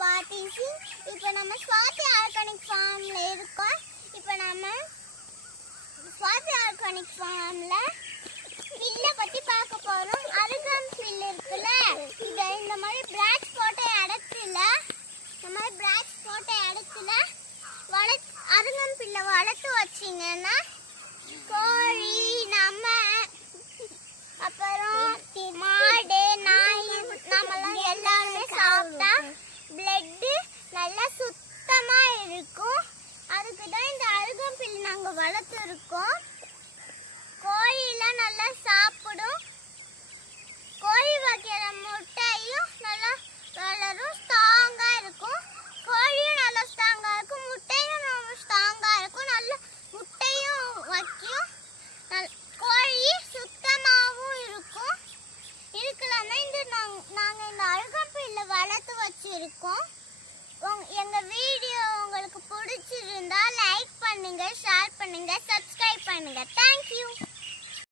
ஸ்வாதி சிங். இப்போ நம்ம ஸ்வாதி ஆர்கானிக் ஃபார்ம்ல இருக்கோம். இப்போ நம்ம ஸ்வாதி ஆர்கானிக் ஃபார்ம்ல பில்லை பத்தி பார்க்க போறோம். அருகாம் பில் இருக்குல்ல, இதை இந்த மாதிரி பிரான்ச் போட்ட இடத்துல அருகாம் பில்லை வளர்த்து வச்சிங்கன்னா கோழி, நம்ம அப்புறம் மாடு, நாய் நம்மலாம் எல்லாருமே சாப்பிட்டா பிளட்டு நல்லா சுத்தமா இருக்கும். அதுக்கு தான் இந்த அருகம்பில் நாங்கள் வளர்த்துருக்கோம். கோழிலாம் நல்லா சாப்பிடும். கோழி வைக்கிற முட்டையும் நல்லா வளரும், ஸ்ட்ராங்காக இருக்கும். கோழியும் நல்லா ஸ்ட்ராங்காக இருக்கும், முட்டையும் ரொம்ப ஸ்ட்ராங்காக இருக்கும். நல்ல முட்டையும் வைக்கும். கோழி சுத்தமாகவும் இருக்கும். இதுக்கெல்லாம் இந்த நாங்கள் இந்த அருகம்பில்லை வளர்த்து வச்சுருக்கோம். எங்கள் வீடியோ உங்களுக்கு பிடிச்சிருந்தா லைக் பண்ணுங்கள், ஷேர் பண்ணுங்கள், சப்ஸ்கிரைப் பண்ணுங்கள். தேங்க்யூ.